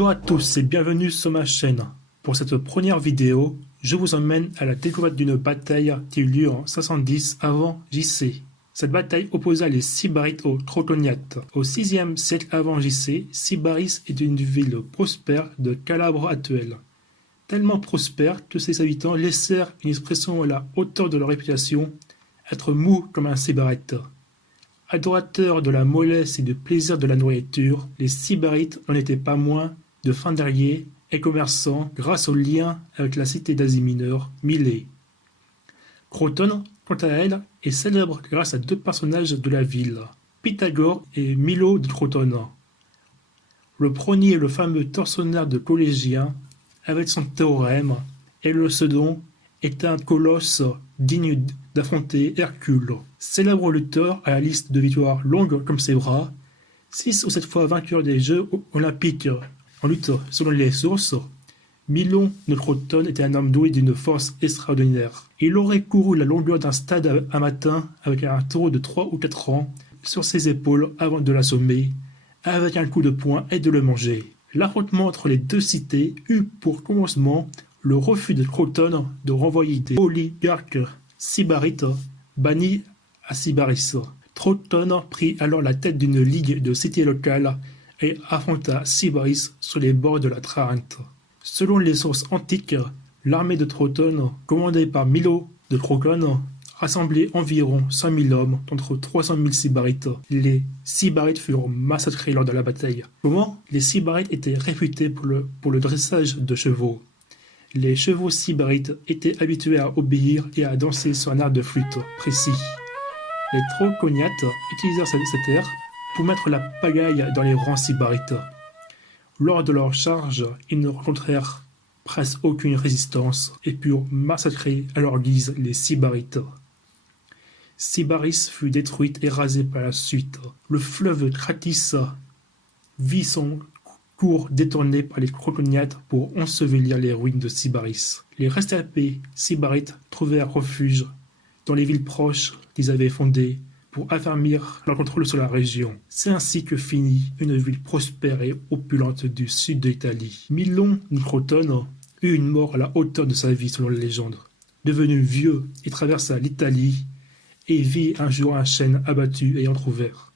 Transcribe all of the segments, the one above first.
Bonjour à tous et bienvenue sur ma chaîne. Pour cette première vidéo, je vous emmène à la découverte d'une bataille qui eut lieu en 510 avant JC. Cette bataille opposa les Sybarites aux Crotoniates. Au 6e siècle avant JC, Sybaris est une ville prospère de Calabre actuelle. Tellement prospère que ses habitants laissèrent une expression à la hauteur de leur réputation, être mou comme un Sybarite. Adorateurs de la mollesse et du plaisir de la nourriture, les Sybarites n'en étaient pas moins de fins guerriers et commerçants grâce aux liens avec la cité d'Asie mineure, Milet. Crotone, quant à elle, est célèbre grâce à deux personnages de la ville, Pythagore et Milo de Crotone. Le premier est le fameux tortionnaire de collégiens, avec son théorème, et le second est un colosse digne d'affronter Hercule. Célèbre lutteur à la liste de victoires longue comme ses bras, 6 ou 7 fois vainqueur des Jeux olympiques en lutte selon les sources, Milon de Crotone était un homme doué d'une force extraordinaire. Il aurait couru la longueur d'un stade un matin avec un taureau de 3 ou 4 ans sur ses épaules avant de l'assommer, avec un coup de poing et de le manger. L'affrontement entre les deux cités eut pour commencement le refus de Crotone de renvoyer des oligarques sybarites bannis à Sybaris. Crotone prit alors la tête d'une ligue de cités locales et affronta Sybaris sur les bords de la Charente. Selon les sources antiques, l'armée de Crotone, commandée par Milo de Crotone, rassemblait environ 100 000 hommes contre 300 000 Sybarites. Les Sybarites furent massacrés lors de la bataille. Comment? Les Sybarites étaient réputés pour le dressage de chevaux. Les chevaux Sybarites étaient habitués à obéir et à danser sur un air de flûte précis. Les Crotoniates utilisèrent cet air pour mettre la pagaille dans les rangs Sybarites. Lors de leur charge, ils ne rencontrèrent presque aucune résistance et purent massacrer à leur guise les Sybarites. Sybaris fut détruite et rasée par la suite. Le fleuve Cratis vit son cours détourné par les Crotoniates pour ensevelir les ruines de Sybaris. Les rescapés Sybarites trouvèrent refuge dans les villes proches qu'ils avaient fondées pour affermir leur contrôle sur la région. C'est ainsi que finit une ville prospère et opulente du sud de l'Italie. Milon de Crotone eut une mort à la hauteur de sa vie selon la légende. Devenu vieux, il traversa l'Italie et vit un jour un chêne abattu et entrouvert.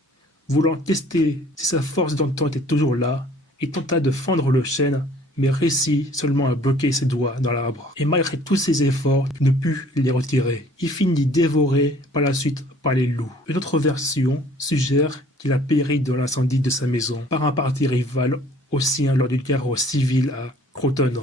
Voulant tester si sa force d'antan était toujours là, il tenta de fendre le chêne, mais réussit seulement à bloquer ses doigts dans l'arbre. Et malgré tous ses efforts, il ne put les retirer. Il finit dévoré par la suite par les loups. Une autre version suggère qu'il a péri dans l'incendie de sa maison par un parti rival au sien lors d'une guerre civile à Crotone.